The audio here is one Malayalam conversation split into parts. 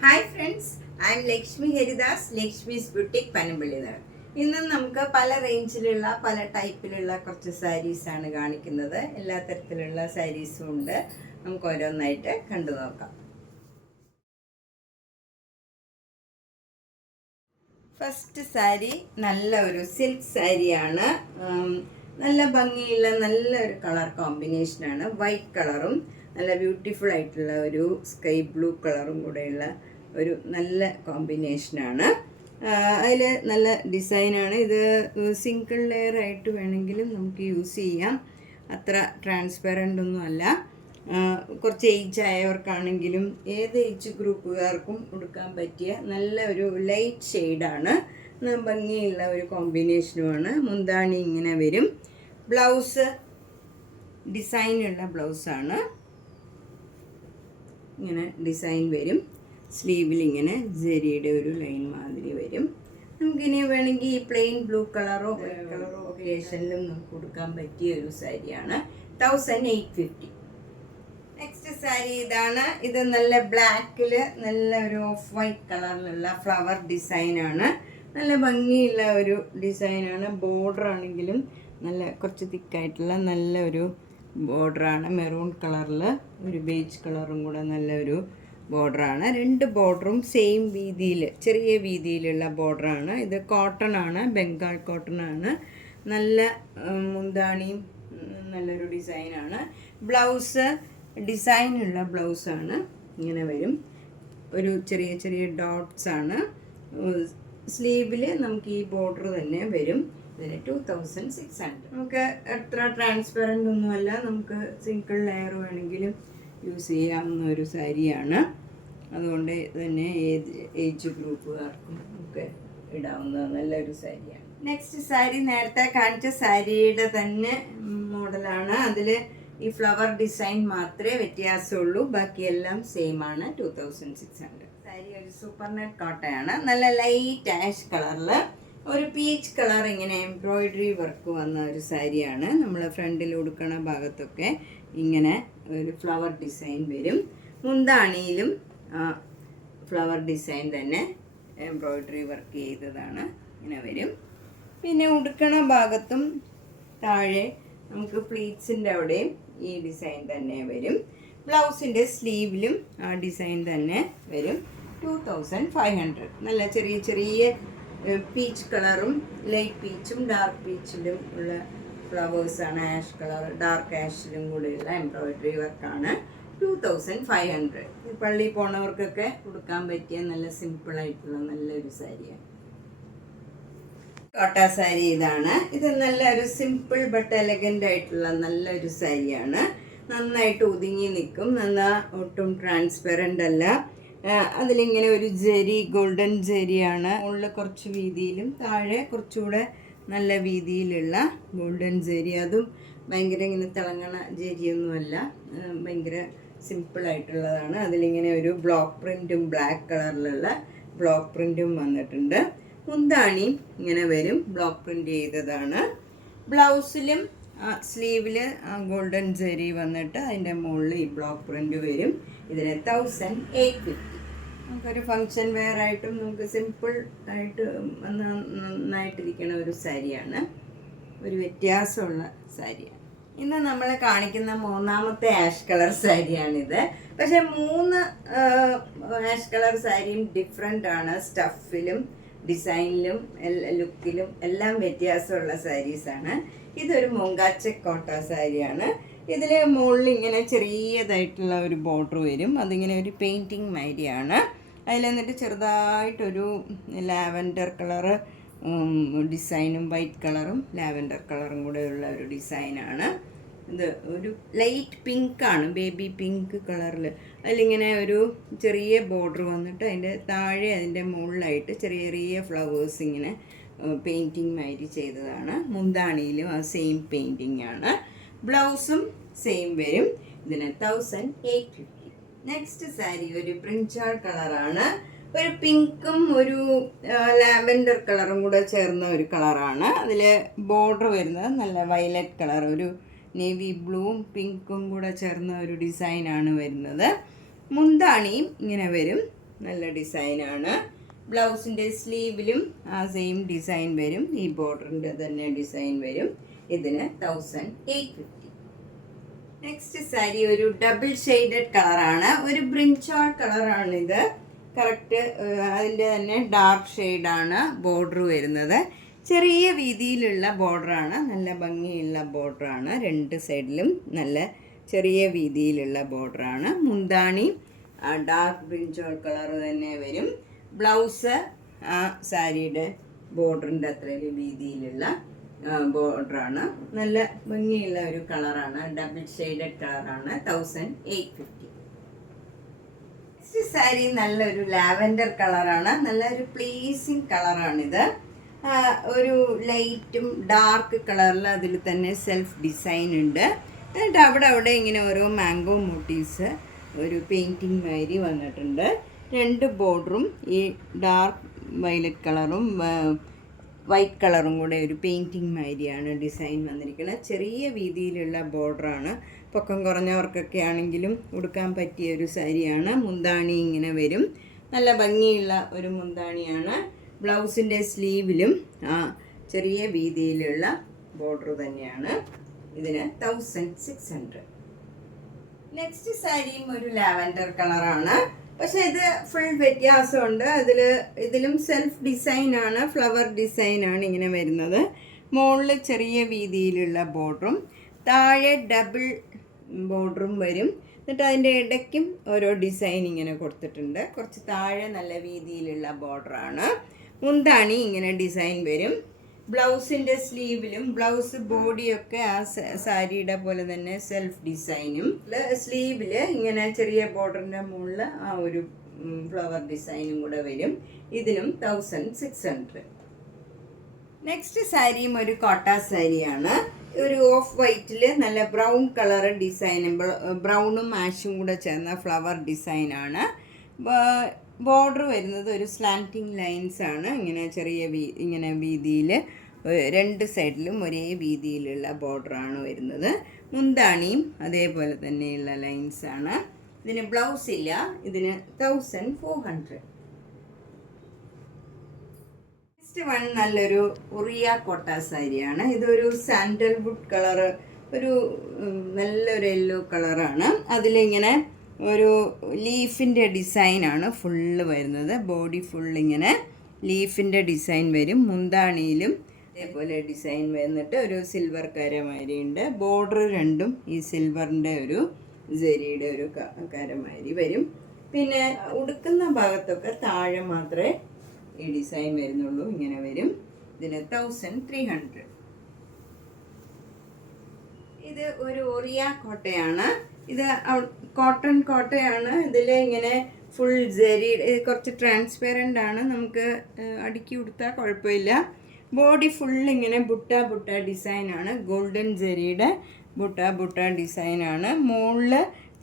Hi friends, I am Lakshmi Haridas, Lakshmi's boutique Panampallinad. ഇന്ന് നമുക്ക് പല റേഞ്ചിലുള്ള പല ടൈപ്പിലുള്ള കുറച്ച് സാരീസാണ് കാണിക്കുന്നത്. എല്ലാ തരത്തിലുള്ള സാരീസും ഉണ്ട്. നമുക്ക് ഓരോന്നായിട്ട് കണ്ടു നോക്കാം. ഫസ്റ്റ് സാരി നല്ല ഒരു സിൽക്ക് സാരിയാണ്. നല്ല ഭംഗിയുള്ള നല്ലൊരു കളർ കോമ്പിനേഷനാണ്. വൈറ്റ് കളറും നല്ല ബ്യൂട്ടിഫുൾ ആയിട്ടുള്ള ഒരു സ്കൈ ബ്ലൂ കളറും കൂടെയുള്ള ഒരു നല്ല കോമ്പിനേഷനാണ്. അതിൽ നല്ല ഡിസൈനാണ്. ഇത് സിംഗിൾ ലെയർ ആയിട്ട് വേണമെങ്കിലും നമുക്ക് യൂസ് ചെയ്യാം. അത്ര ട്രാൻസ്പെറൻ്റ് ഒന്നും അല്ല. കുറച്ച് ഏജ് ആയവർക്കാണെങ്കിലും ഏത് ഏജ് ഗ്രൂപ്പുകാർക്കും ഉടുക്കാൻ പറ്റിയ നല്ല ഒരു ലൈറ്റ് ഷെയ്ഡാണ്. ഭംഗിയുള്ള ഒരു കോമ്പിനേഷനുമാണ്. മുന്താണി ഇങ്ങനെ വരും. ബ്ലൗസ് ഡിസൈനുള്ള ബ്ലൗസാണ്. ഇങ്ങനെ ഡിസൈൻ വരും. സ്ലീവിൽ ഇങ്ങനെ ജെരിയുടെ ഒരു ലൈൻ മാതിരി വരും. നമുക്കിനി വേണമെങ്കിൽ ഈ പ്ലെയിൻ ബ്ലൂ കളറോ വൈറ്റ് കളറോ ഒക്കേഷനിലും നമുക്ക് കൊടുക്കാൻ പറ്റിയ ഒരു സാരിയാണ്. 1850. നെക്സ്റ്റ് സാരി ഇതാണ്. ഇത് നല്ല ബ്ലാക്കിൽ നല്ല ഒരു ഓഫ് വൈറ്റ് കളറിലുള്ള ഫ്ലവർ ഡിസൈനാണ്. നല്ല ഭംഗിയുള്ള ഒരു ഡിസൈനാണ്. ബോർഡർ ആണെങ്കിലും നല്ല കുറച്ച് തിക്കായിട്ടുള്ള നല്ല ഒരു ബോർഡറാണ്. മെറൂൺ കളറിൽ ഒരു ബേജ് കളറും കൂടെ നല്ലൊരു ബോർഡറാണ്. രണ്ട് ബോർഡറും സെയിം വീതിയിൽ, ചെറിയ വീതിയിലുള്ള ബോർഡറാണ്. ഇത് കോട്ടൺ ആണ്, ബംഗാൾ കോട്ടൺ ആണ്. നല്ല മുന്താണിയും നല്ലൊരു ഡിസൈനാണ്. ബ്ലൗസ് ഡിസൈനുള്ള ബ്ലൗസാണ്. ഇങ്ങനെ വരും. ഒരു ചെറിയ ചെറിയ ഡോട്ട്സ് ആണ്. സ്ലീവിൽ നമുക്ക് ഈ ബോർഡർ തന്നെ വരും. ഇതിന് 2600. നമുക്ക് എത്ര ട്രാൻസ്പെറൻ്റ് ഒന്നുമല്ല. നമുക്ക് സിംഗിൾ ലെയർ വേണമെങ്കിലും യൂസ് ചെയ്യാവുന്ന ഒരു സാരിയാണ്. അതുകൊണ്ട് തന്നെ ഏജ് ഗ്രൂപ്പുകാർക്കും ഒക്കെ ഇടാവുന്ന നല്ലൊരു സാരിയാണ്. നെക്സ്റ്റ് സാരി നേരത്തെ കാണിച്ച സാരിയുടെ തന്നെ മോഡലാണ്. അതിൽ ഈ ഫ്ലവർ ഡിസൈൻ മാത്രമേ വ്യത്യാസമുള്ളൂ. ബാക്കിയെല്ലാം സെയിം ആണ്. 2600. സാരി ഒരു സൂപ്പർ നെറ്റ് കോട്ടയാണ്. നല്ല ലൈറ്റ് ആഷ് കളറിൽ ഒരു പീച്ച് കളർ ഇങ്ങനെ എംബ്രോയിഡറി വർക്ക് വന്ന ഒരു സാരിയാണ്. നമ്മൾ ഫ്രണ്ടിൽ ഉടുക്കണ ഭാഗത്തൊക്കെ ഇങ്ങനെ ഒരു ഫ്ലവർ ഡിസൈൻ വരും. മുന്താണിയിലും ഫ്ലവർ ഡിസൈൻ തന്നെ എംബ്രോയിഡറി വർക്ക് ചെയ്തതാണ്. ഇങ്ങനെ വരും. പിന്നെ ഉടുക്കണ ഭാഗത്തും താഴെ നമുക്ക് പ്ലീറ്റ്സിൻ്റെ അവിടെയും ഈ ഡിസൈൻ തന്നെ വരും. ബ്ലൗസിൻ്റെ സ്ലീവിലും ആ ഡിസൈൻ തന്നെ വരും. 2500. നല്ല ചെറിയ ചെറിയ പീച്ച് കളറും ലൈറ്റ് പീച്ചും ഡാർക്ക് പീച്ചിലും ഉള്ള ഫ്ലവേഴ്സാണ്. ആഷ് കളർ, ഡാർക്ക് ആഷിലും കൂടെയുള്ള എംബ്രോയിഡറി വർക്കാണ്. 2500. പള്ളി പോണവർക്കൊക്കെ കൊടുക്കാൻ പറ്റിയ നല്ല സിമ്പിളായിട്ടുള്ള നല്ലൊരു സാരിയാണ്. കോട്ട സാരി ഇതാണ്. ഇത് നല്ലൊരു സിമ്പിൾ ബട്ട് എലഗൻ്റ് ആയിട്ടുള്ള നല്ലൊരു സാരിയാണ്. നന്നായിട്ട് ഒതുങ്ങി നിൽക്കും. ഒട്ടും ട്രാൻസ്പെറൻ്റ് അല്ല. അതിലിങ്ങനെ ഒരു ജെരി, ഗോൾഡൻ ജെരിയാണ്. മുകളിൽ കുറച്ച് വീതിയിലും താഴെ കുറച്ചുകൂടെ നല്ല വീതിയിലുള്ള ഗോൾഡൻ ജെരി. അതും ഭയങ്കര ഇങ്ങനെ തിളങ്ങണ ജെരിയൊന്നുമല്ല, ഭയങ്കര സിമ്പിളായിട്ടുള്ളതാണ്. അതിലിങ്ങനെ ഒരു ബ്ലോക്ക് പ്രിൻറ്റും ബ്ലാക്ക് കളറിലുള്ള ബ്ലോക്ക് പ്രിൻറ്റും വന്നിട്ടുണ്ട്. മുന്താണി ഇങ്ങനെ വരും, ബ്ലോക്ക് പ്രിൻ്റ് ചെയ്തതാണ്. ബ്ലൗസിലും സ്ലീവിൽ ഗോൾഡൻ ജെരി വന്നിട്ട് അതിൻ്റെ മുകളിൽ ഈ ബ്ലോക്ക് പ്രിൻ്റ് വരും. ഇതിന് 1850. നമുക്കൊരു ഫങ്ഷൻ വെയർ ആയിട്ടും നമുക്ക് സിമ്പിൾ ആയിട്ട് നന്നായിട്ടിരിക്കണ ഒരു സാരിയാണ്. ഒരു വ്യത്യാസമുള്ള സാരിയാണ്. ഇന്ന് നമ്മൾ കാണിക്കുന്ന മൂന്നാമത്തെ ആഷ് കളർ സാരിയാണിത്. പക്ഷേ 3 ആഷ് കളർ സാരിയും ഡിഫറെൻ്റ് ആണ്. സ്റ്റഫിലും ഡിസൈനിലും ലുക്കിലും എല്ലാം വ്യത്യാസമുള്ള സാരീസാണ്. ഇതൊരു മൊങ്കാച്ചക് കോട്ട സാരിയാണ്. ഇതിൽ മുകളിൽ ഇങ്ങനെ ചെറിയതായിട്ടുള്ള ഒരു ബോർഡർ വരും. അതിങ്ങനെ ഒരു പെയിൻറ്റിങ് മാതിരിയാണ്. അതിൽ എന്നിട്ട് ചെറുതായിട്ടൊരു ലാവൻഡർ കളറ് ഡിസൈനും വൈറ്റ് കളറും ലാവൻഡർ കളറും കൂടെ ഉള്ള ഒരു ഡിസൈനാണ്. ഇത് ഒരു ലൈറ്റ് പിങ്കാണ്, ബേബി പിങ്ക് കളറിൽ. അതിലിങ്ങനെ ഒരു ചെറിയ ബോർഡർ വന്നിട്ട് അതിൻ്റെ താഴെ അതിൻ്റെ മുകളിലായിട്ട് ചെറിയ ചെറിയ ഫ്ലവേഴ്സ് ഇങ്ങനെ പെയിൻറ്റിങ് മാതിരി ചെയ്തതാണ്. മുന്താണിയിലും ആ സെയിം പെയിൻറ്റിങ് ആണ്. ബ്ലൗസും സെയിം വരും. ഇതിന് 1850. നെക്സ്റ്റ് സാരി ഒരു ബ്രിഞ്ചാൾ കളറാണ്. ഒരു പിങ്കും ഒരു ലാവൻഡർ കളറും കൂടെ ചേർന്ന ഒരു കളറാണ്. അതിൽ ബോർഡർ വരുന്നത് നല്ല വയലറ്റ് കളർ, ഒരു നേവി ബ്ലൂവും പിങ്കും കൂടെ ചേർന്ന ഒരു ഡിസൈനാണ് വരുന്നത്. മുന്താണിയും ഇങ്ങനെ വരും. നല്ല ഡിസൈനാണ്. ബ്ലൗസിൻ്റെ സ്ലീവിലും ആ സെയിം ഡിസൈൻ വരും. ഈ ബോർഡറിൻ്റെ തന്നെ ഡിസൈൻ വരും. ഇതിന് 1850. നെക്സ്റ്റ് സാരി ഒരു ഡബിൾ ഷെയ്ഡഡ് കളറാണ്. ഒരു ബ്രിഞ്ചോൾ കളറാണിത്. കറക്റ്റ് അതിൻ്റെ തന്നെ ഡാർക്ക് ഷെയ്ഡാണ് ബോർഡർ വരുന്നത്. ചെറിയ വീതിയിലുള്ള ബോർഡറാണ്. നല്ല ഭംഗിയുള്ള ബോർഡറാണ്. രണ്ട് സൈഡിലും നല്ല ചെറിയ വീതിയിലുള്ള ബോർഡറാണ്. മുന്താണി ഡാർക്ക് ബ്രിഞ്ചോൾ കളർ തന്നെ വരും. ബ്ലൗസ് ആ സാരിയുടെ ബോർഡറിൻ്റെ അത്രയും വീതിയിലുള്ള ബോർഡറാണ്. നല്ല ഭംഗിയുള്ള ഒരു കളറാണ്. ഡബിൾ ഷെയ്ഡഡ് കളറാണ്. 1850. നെക്സ്റ്റ് സാരി നല്ലൊരു ലാവൻഡർ കളറാണ്. നല്ലൊരു പ്ലീസിങ് കളറാണിത്. ഒരു ലൈറ്റും ഡാർക്ക് കളറിൽ അതിൽ തന്നെ സെൽഫ് ഡിസൈൻ ഉണ്ട്. എന്നിട്ട് അവിടെ ഇങ്ങനെ ഓരോ മാംഗോ മോട്ടീവ്സ് ഒരു പെയിൻറ്റിങ് മാതിരി വന്നിട്ടുണ്ട്. രണ്ട് ബോർഡറും ഈ ഡാർക്ക് വയലറ്റ് കളറും വൈറ്റ് കളറും കൂടെ ഒരു പെയിൻറ്റിങ് മാതിരിയാണ് ഡിസൈൻ വന്നിരിക്കുന്നത്. ചെറിയ വീതിയിലുള്ള ബോർഡറാണ്. പൊക്കം കുറഞ്ഞവർക്കൊക്കെ ആണെങ്കിലും ഉടുക്കാൻ പറ്റിയ ഒരു സാരിയാണ്. മുന്താണി ഇങ്ങനെ വരും. നല്ല ഭംഗിയുള്ള ഒരു മുന്താണിയാണ്. ബ്ലൗസിൻ്റെ സ്ലീവിലും ചെറിയ വീതിയിലുള്ള ബോർഡർ തന്നെയാണ്. ഇതിന് 1600. നെക്സ്റ്റ് സാരിയും ഒരു ലാവൻഡർ കളറാണ്. പക്ഷെ ഇത് ഫുൾ വ്യത്യാസമുണ്ട്. ഇതിലും സെൽഫ് ഡിസൈനാണ്, ഫ്ലവർ ഡിസൈനാണ് ഇങ്ങനെ വരുന്നത്. മുകളിൽ ചെറിയ വീതിയിലുള്ള ബോർഡറും താഴെ ഡബിൾ ബോർഡറും വരും. എന്നിട്ട് അതിൻ്റെ ഇടയ്ക്കും ഓരോ ഡിസൈൻ ഇങ്ങനെ കൊടുത്തിട്ടുണ്ട്. കുറച്ച് താഴെ നല്ല വീതിയിലുള്ള ബോർഡറാണ്. മുന്താണി ഇങ്ങനെ ഡിസൈൻ വരും. ബ്ലൗസിൻ്റെ സ്ലീവിലും ബ്ലൗസ് ബോഡിയൊക്കെ ആ സാരിയുടെ പോലെ തന്നെ സെൽഫ് ഡിസൈനും. സ്ലീവിൽ ഇങ്ങനെ ചെറിയ ബോർഡറിൻ്റെ മുകളിൽ ആ ഒരു ഫ്ലവർ ഡിസൈനും കൂടെ വരും. ഇതിനും 1600. നെക്സ്റ്റ് സാരിയും ഒരു കോട്ട സാരിയാണ്. ഒരു ഓഫ് വൈറ്റിൽ നല്ല ബ്രൗൺ കളർ ഡിസൈൻ, ബ്രൗണും ആഷും കൂടെ ചേർന്ന ഫ്ലവർ ഡിസൈനാണ്. ബോർഡർ വരുന്നത് ഒരു സ്ലാൻറ്റിങ് ലൈൻസ് ആണ്. ഇങ്ങനെ ചെറിയ ഇങ്ങനെ വീതിയിൽ രണ്ട് സൈഡിലും ഒരേ വീതിയിലുള്ള ബോർഡറാണ് വരുന്നത്. മുന്താണിയും അതേപോലെ തന്നെയുള്ള ലൈൻസാണ്. ഇതിന് ബ്ലൗസ് ഇല്ല. ഇതിന് 1400. നെക്സ്റ്റ് വൺ നല്ലൊരു ഉറിയ കോട്ട സാരിയാണ്. ഇതൊരു സാൻഡൽവുഡ് കളറ്, ഒരു നല്ലൊരു യെല്ലോ കളറാണ്. അതിലിങ്ങനെ ഒരു ലീഫിൻ്റെ ഡിസൈനാണ് ഫുള്ള് വരുന്നത്. ബോഡി ഫുള്ളിങ്ങനെ ലീഫിൻ്റെ ഡിസൈൻ വരും. മുന്താണിയിലും അതേപോലെ ഡിസൈൻ വന്നിട്ട് ഒരു സിൽവർ കരമാരിയുണ്ട്. ബോർഡർ രണ്ടും ഈ സിൽവറിൻ്റെ ഒരു ജെരിയുടെ ഒരു കരമാരി വരും. പിന്നെ ഉടുക്കുന്ന ഭാഗത്തൊക്കെ താഴെ മാത്രമേ ഈ ഡിസൈൻ വരുന്നുള്ളൂ. ഇങ്ങനെ വരും. ഇതിന് 1300. ഇത് ഒരു ഒറിയ കോട്ടയാണ്. ഇത് കോട്ടൺ കോട്ടയാണ്. ഇതിൽ ഇങ്ങനെ ഫുൾ ജെരി, കുറച്ച് ട്രാൻസ്പെറൻ്റ് ആണ്. നമുക്ക് അടുക്കി കൊടുത്താൽ കുഴപ്പമില്ല. ബോഡി ഫുള്ളിങ്ങനെ ബുട്ട ഡിസൈനാണ്. ഗോൾഡൻ ജെരിയുടെ ബുട്ട ഡിസൈനാണ്. മുകളിൽ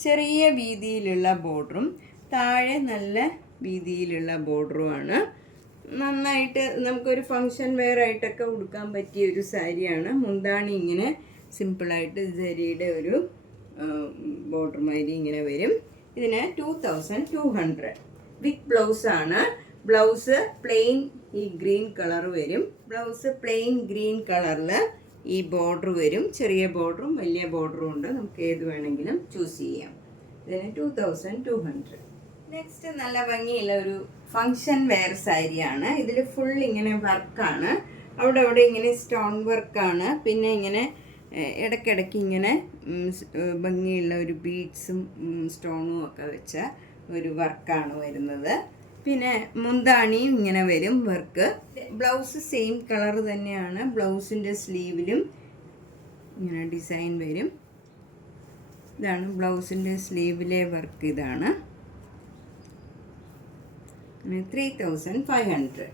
ചെറിയ വീതിയിലുള്ള ബോർഡറും താഴെ നല്ല വീതിയിലുള്ള ബോർഡറുമാണ്. നന്നായിട്ട് നമുക്കൊരു ഫങ്ഷൻ വെയർ ആയിട്ടൊക്കെ ഉടുക്കാൻ പറ്റിയ ഒരു സാരിയാണ്. മുന്താണി ഇങ്ങനെ സിമ്പിളായിട്ട് ജെരിയുടെ ഒരു ബോർഡർ മാതിരി ഇങ്ങനെ വരും. ഇതിന് 2200. വിത്ത് ബ്ലൗസാണ്. ബ്ലൗസ് പ്ലെയിൻ ഈ ഗ്രീൻ കളർ വരും. ബ്ലൗസ് പ്ലെയിൻ ഗ്രീൻ കളറിൽ ഈ ബോർഡർ വരും. ചെറിയ ബോർഡറും വലിയ ബോർഡറും ഉണ്ട്. നമുക്ക് ഏത് വേണമെങ്കിലും ചൂസ് ചെയ്യാം. ഇതിന് 2200. നെക്സ്റ്റ് നല്ല ഭംഗിയുള്ള ഒരു ഫങ്ഷൻ വെയർ സാരിയാണ്. ഇതിൽ ഫുൾ ഇങ്ങനെ വർക്കാണ്. അവിടെ ഇങ്ങനെ സ്റ്റോൺ വർക്കാണ്. പിന്നെ ഇങ്ങനെ ഇടയ്ക്കിടയ്ക്ക് ഇങ്ങനെ ഭംഗിയുള്ള ഒരു ബീഡ്സും സ്റ്റോണും ഒക്കെ വെച്ച ഒരു വർക്കാണ് വരുന്നത്. പിന്നെ മുന്താണിയും ഇങ്ങനെ വരും വർക്ക്. ബ്ലൗസ് സെയിം കളർ തന്നെയാണ്. ബ്ലൗസിൻ്റെ സ്ലീവിലും ഇങ്ങനെ ഡിസൈൻ വരും. ഇതാണ് ബ്ലൗസിൻ്റെ സ്ലീവിലെ വർക്ക്. ഇതാണ് 3500.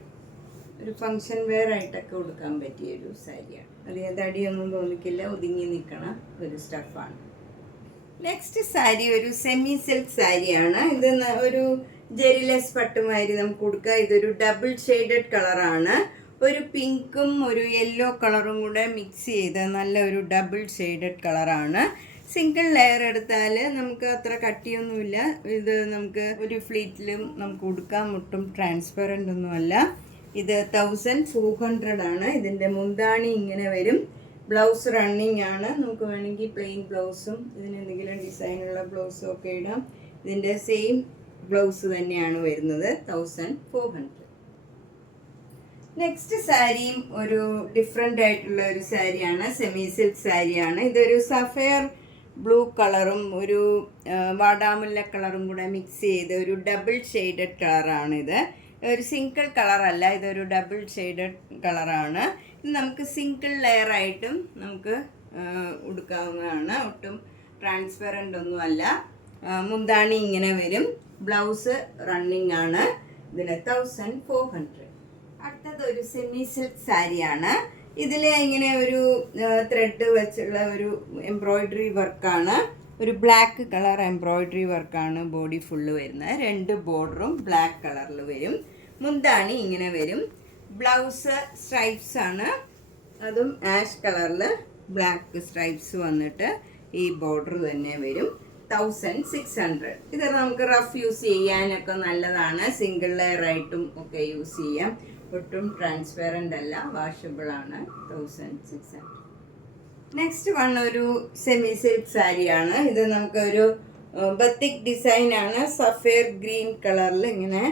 ഒരു ഫങ്ഷൻ വെയർ ആയിട്ടൊക്കെ കൊടുക്കാൻ പറ്റിയ ഒരു സാരിയാണ്. അധികം തടിയൊന്നും തോന്നിക്കില്ല. ഒതുങ്ങി നിൽക്കണ ഒരു സ്റ്റഫാണ്. നെക്സ്റ്റ് സാരി ഒരു സെമി സിൽക്ക് സാരിയാണ്. ഇത് ഒരു ജെറിലെസ് പട്ടുമാതിരി നമുക്ക് കൊടുക്കുക. ഇതൊരു ഡബിൾ ഷെയ്ഡഡ് കളറാണ്. ഒരു പിങ്കും ഒരു യെല്ലോ കളറും കൂടെ മിക്സ് ചെയ്ത് നല്ല ഒരു ഡബിൾ ഷെയ്ഡഡ് കളറാണ്. സിംഗിൾ ലെയർ എടുത്താൽ നമുക്ക് അത്ര കട്ടിയൊന്നുമില്ല. ഇത് നമുക്ക് ഒരു ഫ്ലീറ്റിലും നമുക്ക് ഉടുക്കാൻ ഒട്ടും ട്രാൻസ്പെറൻ്റ് ഒന്നുമല്ല. ഇത് 1400 ആണ്. ഇതിൻ്റെ മുന്താണി ഇങ്ങനെ വരും. ബ്ലൗസ് റണ്ണിങ് ആണ്. നമുക്ക് വേണമെങ്കിൽ പ്ലെയിൻ ബ്ലൗസും ഇതിനെന്തെങ്കിലും ഡിസൈനുള്ള ബ്ലൗസും ഒക്കെ ഇടാം. ഇതിൻ്റെ സെയിം ബ്ലൗസ് തന്നെയാണ് വരുന്നത്. 1400. നെക്സ്റ്റ് സാരിയും ഒരു ഡിഫറെൻ്റ് ആയിട്ടുള്ള ഒരു സാരിയാണ്. സെമി സിൽക്ക് സാരിയാണ്. ഇതൊരു സഫയർ ബ്ലൂ കളറും ഒരു വാടാമുല്ല കളറും കൂടെ മിക്സ് ചെയ്ത് ഒരു ഡബിൾ ഷെയ്ഡഡ് കളറാണിത്. ഒരു സിംഗിൾ കളറല്ല, ഇതൊരു ഡബിൾ ഷെയ്ഡഡ് കളറാണ്. ഇത് നമുക്ക് സിംഗിൾ ലെയറായിട്ടും നമുക്ക് ഉടുക്കാവുന്നതാണ്. ഒട്ടും ട്രാൻസ്പെറൻ്റ് ഒന്നുമല്ല. മുന്താണി ഇങ്ങനെ വരും. ബ്ലൗസ് റണ്ണിങ് ആണ്. ഇതിന് 1400. അടുത്തത് ഒരു സെമി സിൽക്ക് സാരിയാണ്. ഇതിൽ ഇങ്ങനെ ഒരു ത്രെഡ് വെച്ചുള്ള ഒരു എംബ്രോയിഡറി വർക്കാണ്. ഒരു ബ്ലാക്ക് കളർ എംബ്രോയിഡറി വർക്കാണ് ബോഡി ഫുള്ള് വരുന്നത്. 2 ബോർഡറും ബ്ലാക്ക് കളറിൽ വരും. മുന്താണി ഇങ്ങനെ വരും. ബ്ലൗസ് സ്ട്രൈപ്സ് ആണ്. അതും ആഷ് കളറിൽ ബ്ലാക്ക് സ്ട്രൈപ്സ് വന്നിട്ട് ഈ ബോർഡർ തന്നെ വരും. 1600. ഇത് നമുക്ക് റഫ് യൂസ് ചെയ്യാനൊക്കെ നല്ലതാണ്. സിംഗിൾ ലെയർ ആയിട്ടും ഒക്കെ യൂസ് ചെയ്യാം. ഒട്ടും ട്രാൻസ്പെറൻ്റ് അല്ല, വാഷബിൾ ആണ്. 1600. നെക്സ്റ്റ് വൺ ഒരു സെമി സിൽക്ക് സാരിയാണ്. ഇത് നമുക്കൊരു ബത്തിക് ഡിസൈനാണ്. സഫയർ ഗ്രീൻ കളറിൽ ഇങ്ങനെ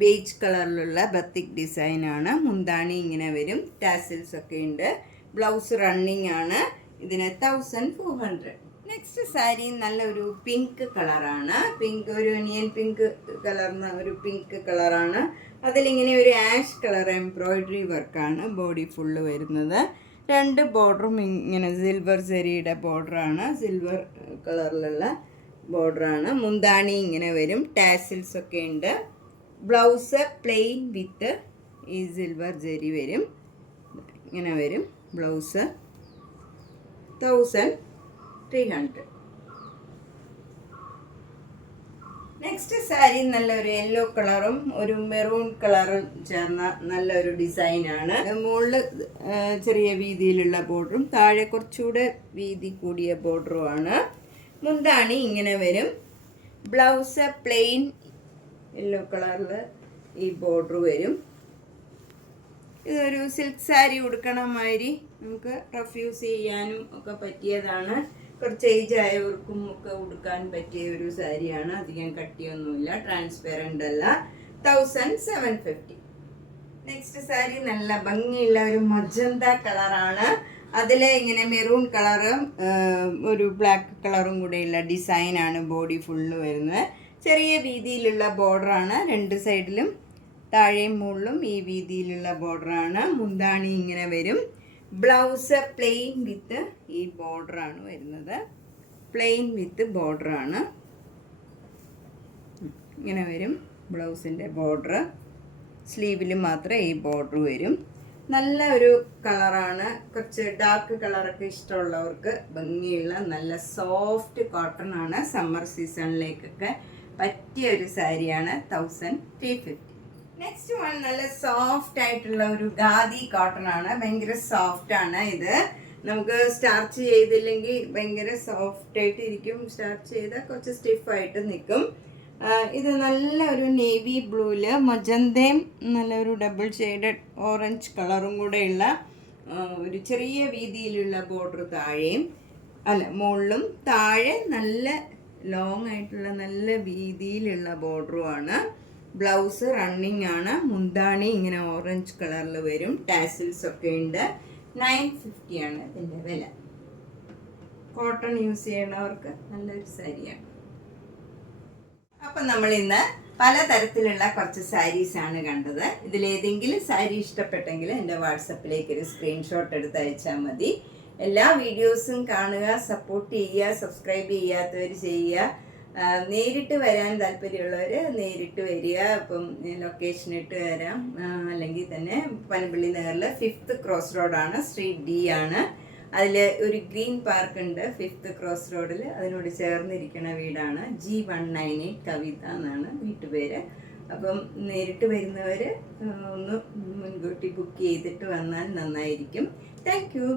ബേജ് കളറിലുള്ള ബത്തിക് ഡിസൈനാണ്. മുന്താണി ഇങ്ങനെ വരും. ടാസിൽസ് ഒക്കെ ഉണ്ട്. ബ്ലൗസ് റണ്ണിങ് ആണ്. ഇതിന് 1400. നെക്സ്റ്റ് സാരി നല്ലൊരു പിങ്ക് കളറാണ്. പിങ്ക് ഒരു ഒനിയൻ പിങ്ക് കലർന്ന ഒരു പിങ്ക് കളറാണ്. അതിലിങ്ങനെ ഒരു ആഷ് കളർ എംബ്രോയിഡറി വർക്കാണ് ബോഡി ഫുള്ള് വരുന്നത്. 2 ബോർഡറും ഇങ്ങനെ സിൽവർ സെരിയുടെ ബോർഡറാണ്. സിൽവർ കളറിലുള്ള ബോർഡറാണ്. മുന്താണി ഇങ്ങനെ വരും. ടാസിൽസ് ഒക്കെ ഉണ്ട്. ബ്ലൗസ് പ്ലെയിൻ വിത്ത് ഈ സിൽവർ ജെറി വരും. ഇങ്ങനെ വരും ബ്ലൗസ്. 1300. നെക്സ്റ്റ് സാരി നല്ലൊരു യെല്ലോ കളറും ഒരു മെറൂൺ കളറും ചേർന്ന നല്ലൊരു ഡിസൈനാണ്. മുകളിൽ ചെറിയ വീതിയിലുള്ള ബോർഡറും താഴെ കുറച്ചുകൂടെ വീതി കൂടിയ ബോർഡറുമാണ്. മുന്താണി ഇങ്ങനെ വരും. ബ്ലൗസ് പ്ലെയിൻ യെല്ലോ കളറിൽ ഈ ബോർഡർ വരും. ഇതൊരു സിൽക്ക് സാരി ഉടുക്കണ മാതിരി നമുക്ക് റഫ് യൂസ് ചെയ്യാനും ഒക്കെ പറ്റിയതാണ്. കുറച്ച് ഏജ് ആയവർക്കും ഒക്കെ ഉടുക്കാൻ പറ്റിയ ഒരു സാരിയാണ്. അധികം കട്ടിയൊന്നുമില്ല, ട്രാൻസ്പെറൻ്റ് അല്ല. 1750. നെക്സ്റ്റ് സാരി നല്ല ഭംഗിയുള്ള ഒരു മജന്ത കളറാണ്. അതിൽ ഇങ്ങനെ മെറൂൺ കളറും ഒരു ബ്ലാക്ക് കളറും കൂടെയുള്ള ഡിസൈനാണ് ബോഡി ഫുള്ള് വരുന്നത്. ചെറിയ വീതിയിലുള്ള ബോർഡറാണ്. 2 സൈഡിലും താഴെയും മുകളിലും ഈ വീതിയിലുള്ള ബോർഡറാണ്. മുന്താണി ഇങ്ങനെ വരും. ബ്ലൗസ് പ്ലെയിൻ വിത്ത് ഈ ബോർഡറാണ് വരുന്നത്. Plane with ബോർഡറാണ്. ഇങ്ങനെ വരും ബ്ലൗസിൻ്റെ ബോർഡർ. സ്ലീവിൽ മാത്രമേ ഈ ബോർഡർ വരും. നല്ല ഒരു കളറാണ്. കുറച്ച് ഡാർക്ക് കളറൊക്കെ ഇഷ്ടമുള്ളവർക്ക് ഭംഗിയുള്ള നല്ല സോഫ്റ്റ് കോട്ടൺ ആണ്. സമ്മർ സീസണിലേക്കൊക്കെ പറ്റിയ ഒരു സാരിയാണ്. 1350. നെക്സ്റ്റ് വൺ നല്ല സോഫ്റ്റ് ആയിട്ടുള്ള ഒരു ഖാദി കോട്ടൺ ആണ്. ഭയങ്കര സോഫ്റ്റ് ആണ്. ഇത് നമുക്ക് സ്റ്റാർച്ച് ചെയ്തില്ലെങ്കിൽ ഭയങ്കര സോഫ്റ്റ് ആയിട്ട് ഇരിക്കും. സ്റ്റാർച്ച് ചെയ്താൽ കുറച്ച് സ്റ്റിഫായിട്ട് നിൽക്കും. ഇത് നല്ല ഒരു നേവി ബ്ലൂവിൽ മജന്തയും നല്ലൊരു ഡബിൾ ഷെയ്ഡഡ് ഓറഞ്ച് കളറും കൂടെയുള്ള ഒരു ചെറിയ വീതിയിലുള്ള ബോർഡർ താഴെയും മുകളിലും താഴെ നല്ല ലോങ് ആയിട്ടുള്ള നല്ല വീതിയിലുള്ള ബോർഡറുമാണ്. ബ്ലൗസ് റണ്ണിങ് ആണ്. മുന്താണി ഇങ്ങനെ ഓറഞ്ച് കളറിൽ വരും. ടാസിൽസ് ഒക്കെ ഉണ്ട്. 950 ആണ് ഇതിൻ്റെ വില. കോട്ടൺ യൂസ് ചെയ്യുന്നവർക്ക് നല്ലൊരു സാരിയാണ്. അപ്പം നമ്മൾ ഇന്ന് പലതരത്തിലുള്ള കുറച്ച് സാരീസാണ് കണ്ടത്. ഇതിലേതെങ്കിലും സാരി ഇഷ്ടപ്പെട്ടെങ്കിൽ എൻ്റെ വാട്സപ്പിലേക്ക് ഒരു സ്ക്രീൻഷോട്ട് എടുത്ത് അയച്ചാൽ മതി. എല്ലാ വീഡിയോസും കാണുക, സപ്പോർട്ട് ചെയ്യുക, സബ്സ്ക്രൈബ് ചെയ്യാത്തവർ ചെയ്യുക. നേരിട്ട് വരാൻ താല്പര്യമുള്ളവർ നേരിട്ട് വരിക. അപ്പം ലൊക്കേഷൻ ഇട്ട് തരാം. അല്ലെങ്കിൽ തന്നെ പനമ്പള്ളി നഗറിൽ 5th ക്രോസ് റോഡാണ്. സ്ട്രീറ്റ് D ആണ്. അതിൽ ഒരു ഗ്രീൻ പാർക്ക് ഉണ്ട് 5th ക്രോസ് റോഡിൽ. അതിനോട് ചേർന്നിരിക്കുന്ന വീടാണ്. G198 കവിത എന്നാണ് വീട്ടുപേര്. അപ്പം നേരിട്ട് വരുന്നവർ ഒന്ന് മുൻകൂട്ടി ബുക്ക് ചെയ്തിട്ട് വന്നാൽ നന്നായിരിക്കും. Thank you.